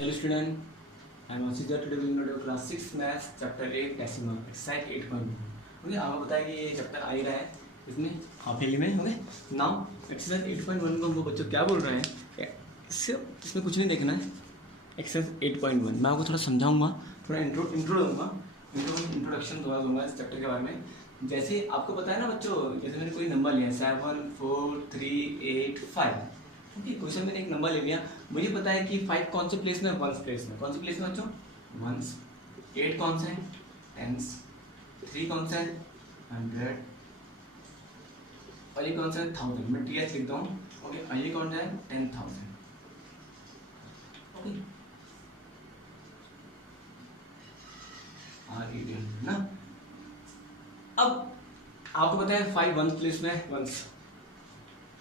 Hello student, I am Ashish today we will do class 6 maths chapter 8 decimal exercise 8.1. Okay आपको बताया कि ये chapter आ ही रहा है इसमें हाफ ईयरली में. ओके नाउ एक्सरसाइज 8.1 को हमको बच्चों क्या बोल रहे हैं, इससे इसमें कुछ नहीं देखना है. एक्सरसाइज 8.1 मैं आपको थोड़ा समझाऊंगा, थोड़ा इंट्रो दूंगा, इंट्रोडक्शन दूंगा इस चैप्टर के बारे में. जैसे आपको पता है ना बच्चों, जैसे मैंने कोई नंबर लिया 7 4 3 8 5. ओके क्वेश्चन मैंने एक नंबर ले लिया, मुझे पता है कि 5 कौन से प्लेस में, वंस प्लेस में. कौन से प्लेस में बच्चों? वंस. 8 कौन सा है? टेंस. 3 कौन सा है? 100. और ये कौन सा है? 1000. मैं टीएच लिखता हूँ. ओके और ये कौन सा है? 10,000. ओके ना. अब आपको पता है 5 वन प्लेस में वंस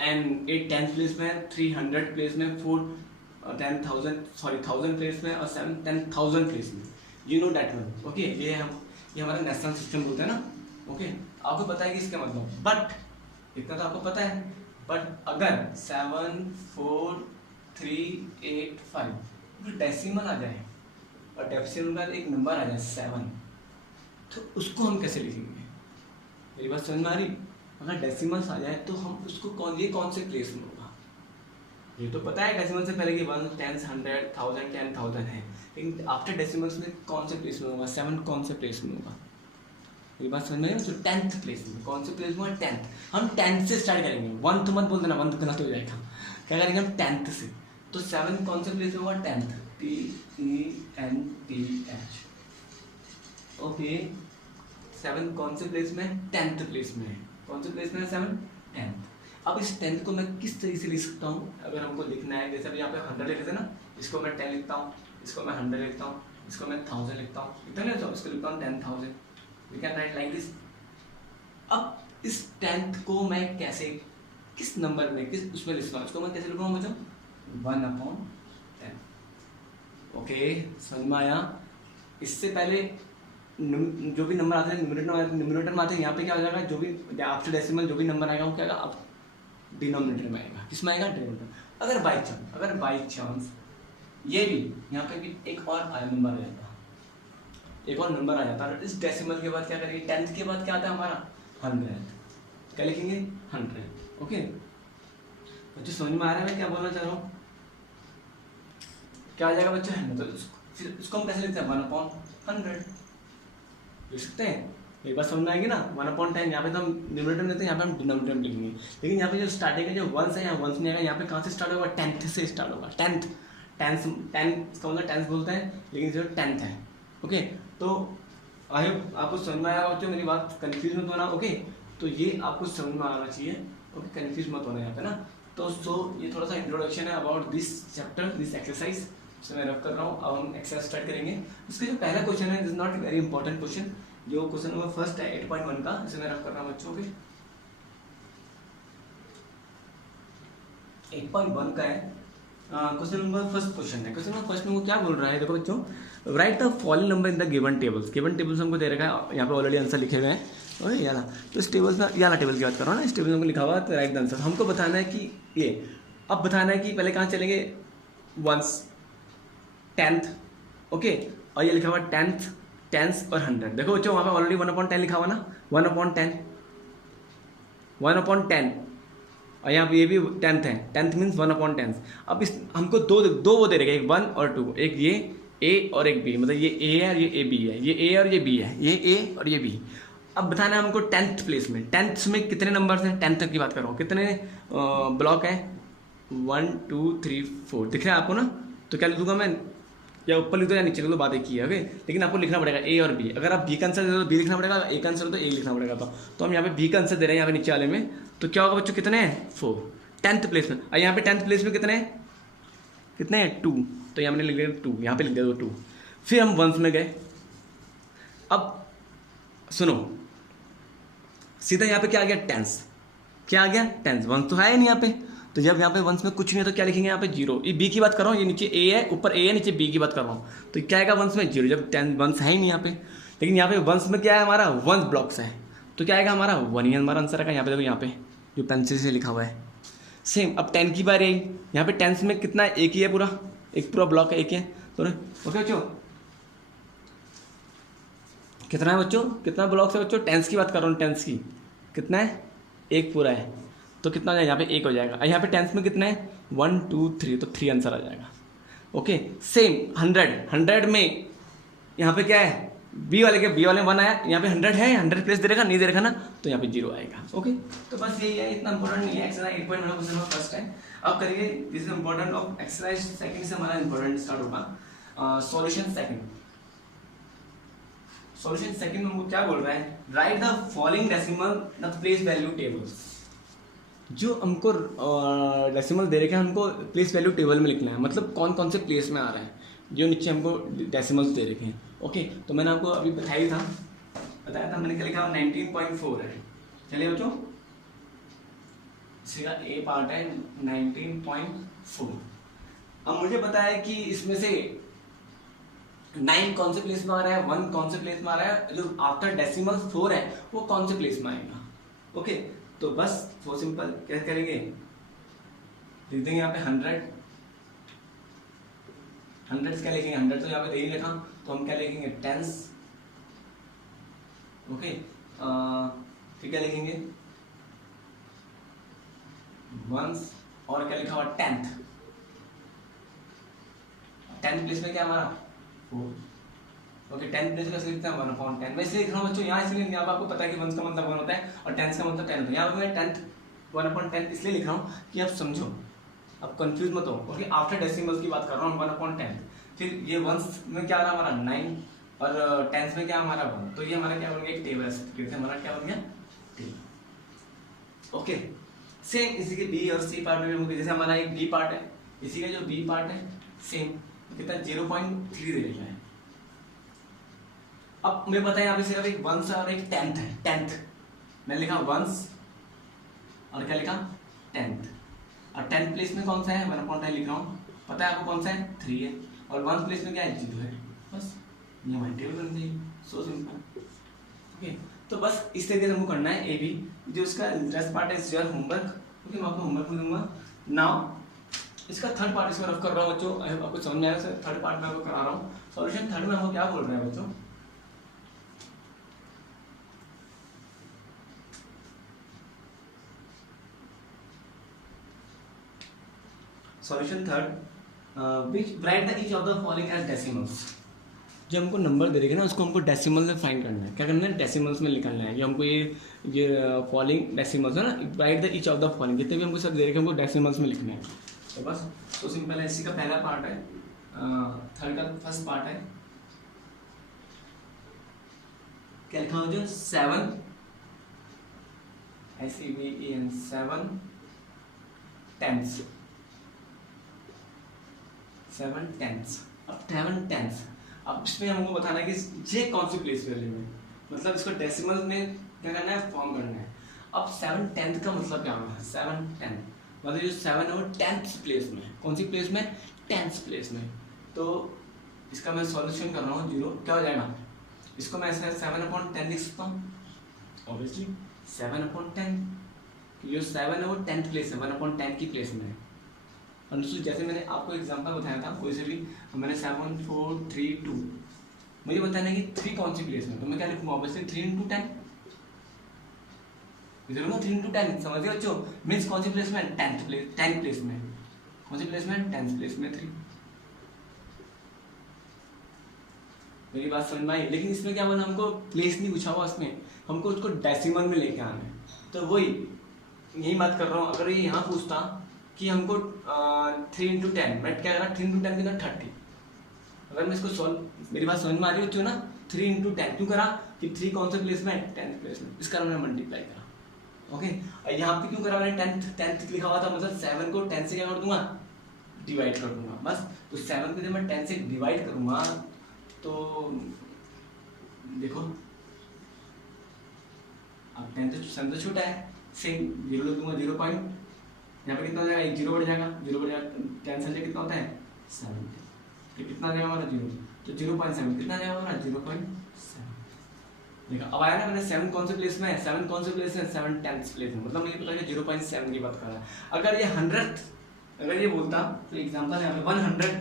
एंड 8 10th प्लेस में, 300 प्लेस में, 4 1000 प्लेस में और 7 10,000 प्लेस में. You know that one. Okay ये हमारा नेशनल सिस्टम बोलते हैं ना. ओके आपको पता है कि इसका मतलब, बट इतना तो आपको पता है, बट अगर 7 4 3 8 5 डेसिमल आ जाए और डेसिमल का एक नंबर आ जाए 7, तो उसको हम कैसे लिखेंगे? मेरी बात समझ में आ रही? अगर डेसिमल्स आ जाए तो हम उसको कौन से प्लेस में होगा? ये तो पता है डेसिमल से पहले कि 1 10 100 1000 10,000 है, लेकिन आफ्टर डेसिमल्स में कौन से प्लेस में होगा? 7 कौन से प्लेस में होगा? मेरी बात समझ में आई? तो 10th प्लेस में. कौन से प्लेस में होगा? 10th. हम 10th से स्टार्ट करेंगे. 1 तो मत बोल देना, 1 तो गलत हो जाएगा. क्या करेंगे हम? 10th से. तो 7 कौन से प्लेस में होगा? 10th. TENTH. ओके 7 कौन से प्लेस में? 10th प्लेस में है. कौन से प्लेस में है 7? 10th. अब इस 10th को मैं किस तरीके से लिख सकता हूँ? अगर हमको लिखना है, जैसे अभी यहाँ पे 100 लिख रहे थे ना, इसको मैं 10 लिखता हूँ, इसको मैं 100 लिखता हूँ, इसको मैं 1000 लिखता हूँ, इतना नहीं होता, इसको लिखता हूँ 10,000. We can write like this. अब इस 10th को मैं कैसे, किस नंबर में, किस उसमें लिखता हूँ? इसको मैं कैसे लिखूँगा बच्चों? 1/10. ओके समझ में आया? इससे पहले जो भी नंबर आते हैं न्यूमरेटर में आते हैं, यहाँ पे क्या हो जाएगा? जो भी आफ्टर डेसिमल जो भी नंबर आएगा वो क्या आएगा? अब डिनोमिनेटर में आएगा. किस में आएगा? डिनोमिनेटर. अगर बाई चांस ये भी यहाँ पे भी एक और नंबर आ जाता, एक और नंबर आ जाता है इस डेसिमल के बाद, क्या करेंगे? 10th के बाद क्या आता है हमारा? 100. क्या लिखेंगे? 100. ओके बच्चों समझ में आ रहा है मैं क्या बोलना चाह रहा हूँ? क्या आ जाएगा बच्चों? 100. तो इसको हम कैसे लिखते हैं? 1/100 लिख सकते हैं. एक बात समझ में आएगी ना? 1/10. यहाँ पे तो हम न्यूमरेटर में लेते हैं, यहाँ पे हम डिनोमिनेटर में लिखेंगे. लेकिन यहाँ पे जो स्टार्टिंग है जो वंस है, यहाँ वंस नहीं आएगा. यहाँ पे कहाँ से स्टार्ट होगा? 10th से स्टार्ट होगा. 10th इसका मतलब 10th बोलते हैं, लेकिन जो 10th है. ओके तो आई होप आपको समझ में आएगा बच्चों, मेरी बात कंफ्यूज मत होना. ओके तो ये आपको समझ में आना चाहिए. ओके कंफ्यूज मत होना यहाँ पे ना. तो ये थोड़ा सा इंट्रोडक्शन है about this chapter, this exercise. से मैं रफ कर रहा हूँ. अब हम एक्सरसाइज स्टार्ट करेंगे. इसका जो पहला क्वेश्चन है, this not very important question, जो क्वेश्चन नंबर फर्स्ट है 8.1 का, इसे मैं रफ कर रहा हूँ बच्चों के. 8.1 का है क्वेश्चन नंबर फर्स्ट क्वेश्चन है. क्वेश्चन नंबर फर्स्ट में वो क्या बोल रहा है? देखो बच्चों, right the following number in the given tables. Given tables हमको दे रखा है, यहाँ पे ऑलरेडी आंसर लिखे हुए हैं. ओके याला तो इस टेबल्स में, याला टेबल की बात कर रहा हूँ ना, इस टेबल में हमको लिखा हुआ है. तो राइट द आंसर हमको बताना है कि ये, अब बताना है कि पहले कहाँ चलेंगे? Once 10th. ओके और ये लिखा हुआ 10th 10th और 100. देखो बच्चों वहाँ पे ऑलरेडी 1/10 लिखा हुआ ना, 1/10 और यहाँ पे ये भी 10th है. 10th means 1/10. अब इस हमको दो वो दे रखेगा, एक 1 और 2, एक ये A और एक B, मतलब ये A है और ये B है, ये A और ये B है, ये A और ये B. अब बताना है हमको 10th प्लेस में. 10th में कितने नंबर्स हैं? 10th तक की बात कर रहा हूँ. कितने ब्लॉक है? 1 2 3 4 दिख रहा है आपको ना? तो क्या लिख दूंगा मैं? या ऊपर लिख दो या नीचे लिख दो, बात एक ही है. ओके लेकिन आपको लिखना पड़ेगा A और B. अगर आप B का आंसर दे दो तो B लिखना पड़ेगा, A का आंसर हो तो A लिखना पड़ेगा. तो हम यहाँ पे B का आंसर दे रहे हैं यहाँ पे नीचे वाले में. तो क्या होगा बच्चों? कितने हैं? 4. 10th प्लेस में. और यहाँ पे 10th प्लेस में कितने हैं? 2. तो यहाँ मैंने लिख दिया 2, यहाँ पे लिख दिया 2. फिर हम वंस में गए. अब सुनो सीधा यहाँ पे क्या आ गया? 10th. क्या आ गया? 10th. वंस तो है नहीं यहाँ पे. तो जब यहाँ पे वंस में कुछ नहीं है तो क्या लिखेंगे? यहाँ पे 0. ये B की बात कर रहा हूँ, ये नीचे A है, ऊपर A है, नीचे B की बात कर रहा हूँ. तो क्या आएगा वंस में? 0. जब 10 वंस है ही नहीं यहाँ पे. लेकिन यहाँ पे वंस में क्या है हमारा? वंस ब्लॉक्स है. तो क्या आएगा हमारा? 1 ही हमारा आंसर आएगा. यहाँ पे देखो, यहाँ पे जो पेंसिल से लिखा हुआ है. सेम अब 10 की बार आई. यहाँ पे 10 में कितना है? एक ही है पूरा, एक पूरा ब्लॉक है, एक है. तो ओके बच्चों, कितना है बच्चों, कितना ब्लॉक्स है बच्चों, टेंस की बात कर रहा हूँ, टेंस की कितना है, एक पूरा है, तो कितना हो जाएगा यहाँ पे एक हो जाएगा। यहाँ पे टेंस में कितना है 1 2 3, तो 3 आंसर आ जाएगा। ओके सेम 100 में यहाँ पे क्या है, बी वाले के बी वाले 1 आया, यहाँ पे 100 है, 100 प्लेस दे रखा, नहीं दे रखा ना, तो यहाँ पे 0 आएगा। ओके तो बस यही है, इतना इंपॉर्टेंट नहीं है। एक्सरसाइज 8.1 क्वेश्चन फर्स्ट है, अब करिए this is important of exercise second से हमारा इंपॉर्टेंट स्टार्ट होगा। सॉल्यूशन सेकंड, सॉल्यूशन सेकंड में हमको क्या बोल रहा है, right the following decimal the place value tables. जो हमको डेसिमल दे रखे हैं, हमको प्लेस वैल्यू टेबल में लिखना है, मतलब कौन कौन से प्लेस में आ रहा है, जो नीचे हमको डेसिमल्स दे रखे हैं। ओके तो मैंने आपको अभी बताया था मैंने क्या लिखा 19.4 है। चलिए बच्चों, इसका ए पार्ट है 19.4। अब मुझे पता है कि इसमें से 9 कौन से प्लेस में आ रहा है, 1 कौन से प्लेस में आ रहा है, जो आफ्टर डेसिमल 4 है वो कौन से प्लेस में आएगा। ओके तो बस सो सिंपल, क्या करेंगे, लिख देंगे यहाँ पे 100 क्या लिखेंगे, 100 तो यहाँ पे दे ही लिखा, तो हम क्या लिखेंगे टेंस। ओके फिर क्या लिखेंगे वंस, और क्या लिखा हुआ 10th प्लेस में क्या हमारा 4। ओके 10th प्लेस में लिखते हैं 1/10। मैं इसलिए लिख रहा हूँ बच्चों यहाँ, इसलिए यहाँ आपको पता है कि 1 का मतलब 1 होता है और 10 का मतलब 10 होता है। यहाँ पे मैं 10th 1/10 इसलिए लिख रहा हूँ कि आप समझो, अब कंफ्यूज मत हो, क्योंकि आफ्टर डेसिमल्स की बात कर रहा हूँ 1/10। फिर ये वंस में क्या आ रहा हमारा 9 और टेंस में क्या हमारा 1, तो ये हमारा क्या बन गया एक टेबल है, हमारा क्या बन गया टेबल। ओके सेम इसी के बी और सी पार्ट में, जैसे हमारा एक बी पार्ट है, इसी का जो बी पार्ट है सेम कितना 0.3 दे रखा है। अब मुझे पता है यहाँ पे सिर्फ एक वंस और एक 10th है, 10th मैंने लिखा वंस और क्या लिखा 10th, और 10th प्लेस में कौन सा है 1/10 लिख रहा हूँ, पता है आपको कौन सा है 3 है, और 1 प्लेस में क्या है 0 है, बस ये हमारी टेबल बन जाएगी, सो सिंपल। ओके तो बस इस तरीके से हमको करना है ए बी, जो इसका इंटरेस्ट पार्ट है योर होमवर्क। ओके मैं आपको होमवर्क में दूंगा नाउ। इसका थर्ड पार्ट इसमें रफ कर रहा हूँ बच्चों, आपको समझ में आया सर, थर्ड पार्ट में आपको करा रहा हूँ। सॉल्यूशन थर्ड में हमको क्या बोल रहे हैं बच्चों, solution third which write the each of the following as decimals. जो हमको नंबर दे रखे ना उसको हमको डेसिमल में फाइंड करना है, क्या करना है डेसिमल्स में निकालना है। ये हमको ये फॉलोइंग डेसिमल्स है ना, right the each of the following, जितने भी हमको सब दे रखे हमको डेसिमल्स में लिखना है। तो बस तो सिंपल है, इसी का पहला पार्ट है, थर्ड का फर्स्ट पार्ट है, क्या लिखा हो जो 7 SEVEN 7 10ths 7 10ths। अब 7 10ths, अब इसमें हमको बताना है कि ये कौन सी प्लेस वैल्यू है, मतलब इसको डेसिमल में क्या करना है फॉर्म करना है। अब 7 10th का मतलब क्या होगा, 7 10th मतलब जो 7 है वो 10th प्लेस में, कौन सी प्लेस में 10th प्लेस में। तो इसका मैं सॉल्यूशन कर रहा हूँ 0, क्या हो जाएगा, इसको मैं ऐसे 7/10 लिख सकता हूँ, ऑब्वियसली 7/10, जो 7 है वो 10th प्लेस है, 1/10 की प्लेस में है। और जैसे मैंने आपको एग्जांपल बताया था कोई से भी, मैंने 7 4 3 2, मुझे बताना है कि 3 कौन सी प्लेस में, तो मैं क्या लिखूंगा ऑब्वियसली 3 × 10 लिखूंगा, 3 × 10 समझ गए बच्चों, मीन्स कौन सी प्लेस में 10th प्लेस में, कौन सी प्लेस में 10th प्लेस में 3। मेरी बात समझ में आई, लेकिन इसमें क्या बना, हमको प्लेस नहीं पूछा हुआ, इसमें हमको उसको डेसिमल में लेके आना है। तो वही यही बात कर रहा हूँ, अगर ये यहाँ पूछता कि हमको 3 × 10, मैं क्या करा 3 × 10 कितना 30, अगर मैं इसको सॉल्व, मेरी बात समझ में आ रही हो ना, 3 × 10 क्यों करा कि 3 कौन से प्लेस में 10th प्लेस में, इस कारण मैंने मल्टीप्लाई करा। ओके और यहाँ पे क्यों करा मैंने 10th लिखा हुआ था, मतलब 7 को 10 से क्या कर दूंगा डिवाइड कर दूंगा, बस तो 7 को जब मैं 10 से डिवाइड करूंगा तो देखो अब 10 तो 7 तो छोटा है, सेम 0 लिख दूंगा, 0 पॉइंट, यहाँ पे कितना हो जाएगा 0 बढ़ जाएगा, 0 बढ़ जाएगा, 10 से कितना होता है 7, तो कितना आ जाएगा हमारा 0, तो 0.7 कितना आ जाएगा हमारा 0.7। देखा अब आया ना, मैंने 7 कौन से प्लेस में है, 7 कौन से प्लेस है 7 10th प्लेस में, मतलब मुझे पता है कि 0.7 की बात कर रहा है। अगर ये 100th अगर ये बोलता तो एग्जांपल यहाँ पे 100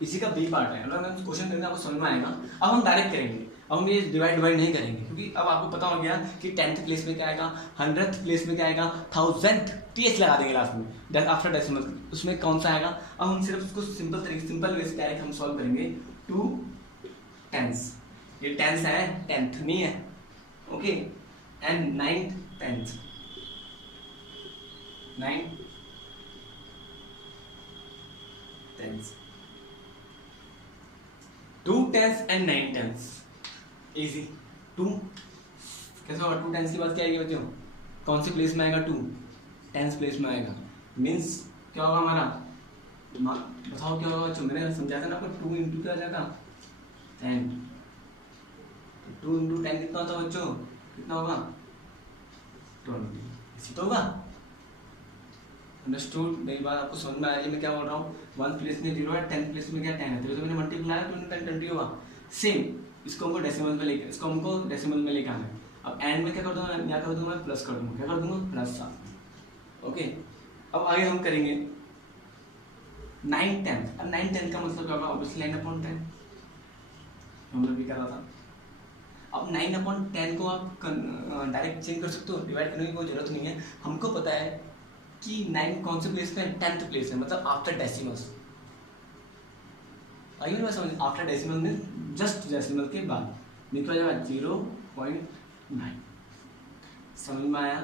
इसी का बी पार्ट है। अगर हम क्वेश्चन करेंगे आपको समझ में आएगा। अब हम डायरेक्ट करेंगे, अब हम ये डिवाइड नहीं करेंगे, क्योंकि अब आपको पता हो गया कि 10th प्लेस में क्या आएगा, 100th प्लेस में क्या आएगा, 1000th TH लगा देंगे लास्ट में आफ्टर डेसिमल, उसमें कौन सा आएगा। अब हम सिर्फ उसको सिंपल वे से डायरेक्ट हम सॉल्व करेंगे। 2 10s, ये 10s है, 10th नहीं है, okay, and 9th 10th, 9 10s, 2 10s and 9 10s, easy. 2 कैसे होगा, 2 10s के बाद क्या आएगी बच्चों, कौन सी प्लेस में आएगा, 2 10s प्लेस में आएगा, मीन्स क्या होगा हमारा, बताओ क्या होगा बच्चों, मैंने समझाया था ना आपको, 2 इंटू क्या आ जाएगा 10, 2 इंटू 10 कितना होता है बच्चों, कितना होगा 20, इसी तो होगा। अंडरस्टूड, मेरी बात आपको समझ में आ रही है मैं क्या बोल रहा हूँ। 1 प्लेस में 0 है, 10 प्लेस में क्या 10 है, तो मैंने मल्टीप्लाई 20 होगा। सेम इसको हमको डेसिमल में लेके, इसको हमको डेसिमल में लेके आना है। अब एंड में क्या कर दूंगा, यहाँ कर दूंगा प्लस कर दूंगा, क्या कर दूंगा प्लस साथ में, ओके। अब आगे हम करेंगे 9 10। अब 9 10 का मतलब क्या होगा, ऑब्वियसली 9/10 हम लोग भी कर रहा था। अब 9/10 को आप डायरेक्ट चेंज कर सकते हो, डिवाइड करने की कोई जरूरत नहीं है। हमको पता है कि 9 कौन से प्लेस में, 10th प्लेस है, मतलब आफ्टर डेसिमल्स। आइए मैं समझ, आफ्टर डेसिमल में जस्ट डेसिमल के बाद निकल जाएगा 0.9। समझ में आया।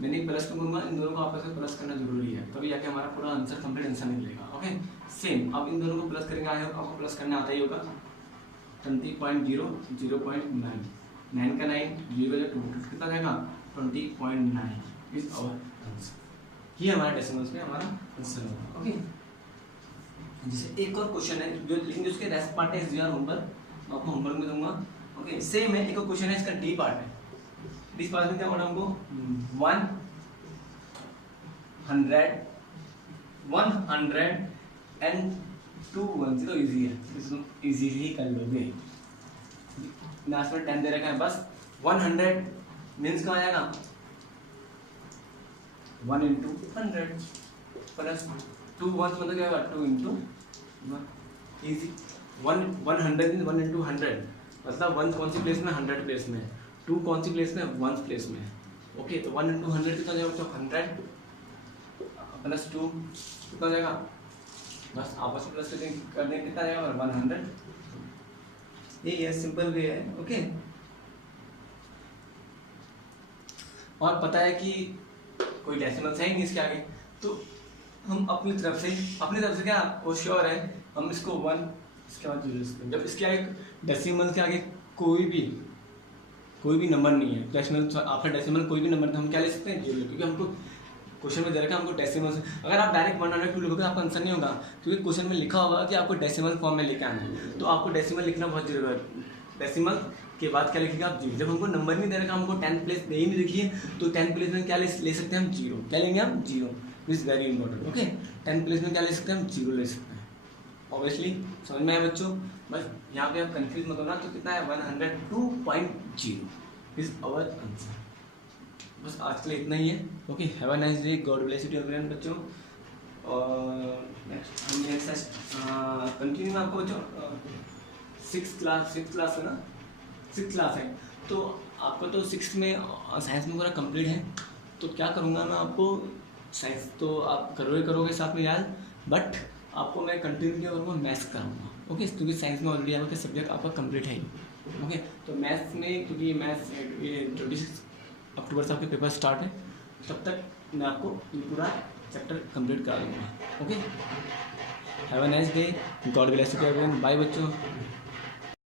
मैंने प्लस में बोलूँगा, इन दोनों को आपस में प्लस करना जरूरी है, तभी जाके हमारा पूरा आंसर कंप्लीट आंसर निकलेगा, ओके। सेम अब इन दोनों को प्लस करेंगे, आपको प्लस करना आता ही होगा। 20.0 0.9, 9 का 9 0 2 कितना जाएगा 20.9 इज आवर आंसर। ये हमारा डेसिमल्स में हमारा आंसर होगा, ओके। जैसे एक और क्वेश्चन है जो, लेकिन उसके रेस्ट पार्ट है एसजीआर होमवर्क, मैं आपको होमवर्क में दूंगा, ओके। सेम है, एक और क्वेश्चन है, इसका डी पार्ट है। डी पार्ट में क्या बोला हमको, 100 एंड 2 तो इजी है, इसको इजीली कर लोगे। लास्ट में 10 दे रखा है, बस 100 मीन्स का आ जाएगा 1 into 100 प्लस 2 1 मतलब क्या होगा 2 into 1, इजी। 100 1 into 100 मतलब 1 कौन सी प्लेस में, 100 प्लेस में, 2 कौन सी प्लेस में, 1 प्लेस में, ओके। तो 1 into 100 कितना जाएगा बच्चों, 100 प्लस 2 कितना जाएगा, बस आपस में प्लस करने कितना जाएगा 100। ये सिंपल वे है, ओके। और पता है कि कोई डेसिमल्स है ही नहीं इसके आगे, तो हम अपनी तरफ से क्या वो श्योर है, हम इसको 1 इसके बाद 0, जब इसके आगे डेसिमल के आगे कोई भी नंबर नहीं है, डेसिमल आफ्टर डेसिमल कोई भी नंबर, तो हम क्या ले सकते हैं 0, क्योंकि हमको क्वेश्चन में दे रखा है हमको डेसिमल से। अगर आप डायरेक्ट 102 लिखोगे आपका आंसर नहीं होगा, क्योंकि क्वेश्चन में लिखा होगा कि आपको डेसिमल फॉर्म में लेकर आना है, तो आपको डेसिमल लिखना बहुत जरूरी है। डेसिमल के बाद क्या लिखेगा आप 0। जब हमको नंबर नहीं दे रखा, हमको 10th प्लेस नहीं भी लिखी है, तो 10th प्लेस में क्या ले सकते हैं हम 0, क्या लेंगे हम 0, this very important, okay. 10th place में क्या ले सकते हैं हम 0 ले सकते हैं, ऑब्वियसली। समझ में आया बच्चों, बस यहाँ पे आप कंफ्यूज मत होना। तो कितना है 102.0 इज आवर आंसर। बस आज के लिए इतना ही है, okay. Have a nice day, God bless you everyone बच्चों। और नेक्स्ट हम नेक्स्ट कंटिन्यू में आपको बच्चों 6th क्लास है ना, 6th क्लास है, तो आपका तो 6th में साइंस में पूरा कंप्लीट है। तो क्या करूँगा मैं आपको, साइंस तो आप करोगे साथ में याद, बट आपको मैं कंटिन्यू क्या करूँगा, मैथ्स कराऊँगा, ओके। क्योंकि साइंस में ऑलरेडी आपका सब्जेक्ट आपका कंप्लीट है ही, ओके। तो मैथ्स में, क्योंकि मैथ्स ये 26 अक्टूबर से आपके पेपर स्टार्ट है, तब तक मैं आपको ये पूरा चैप्टर कंप्लीट करा दूँगा, okay. Have a nice day, God bless you everyone, bye बच्चों।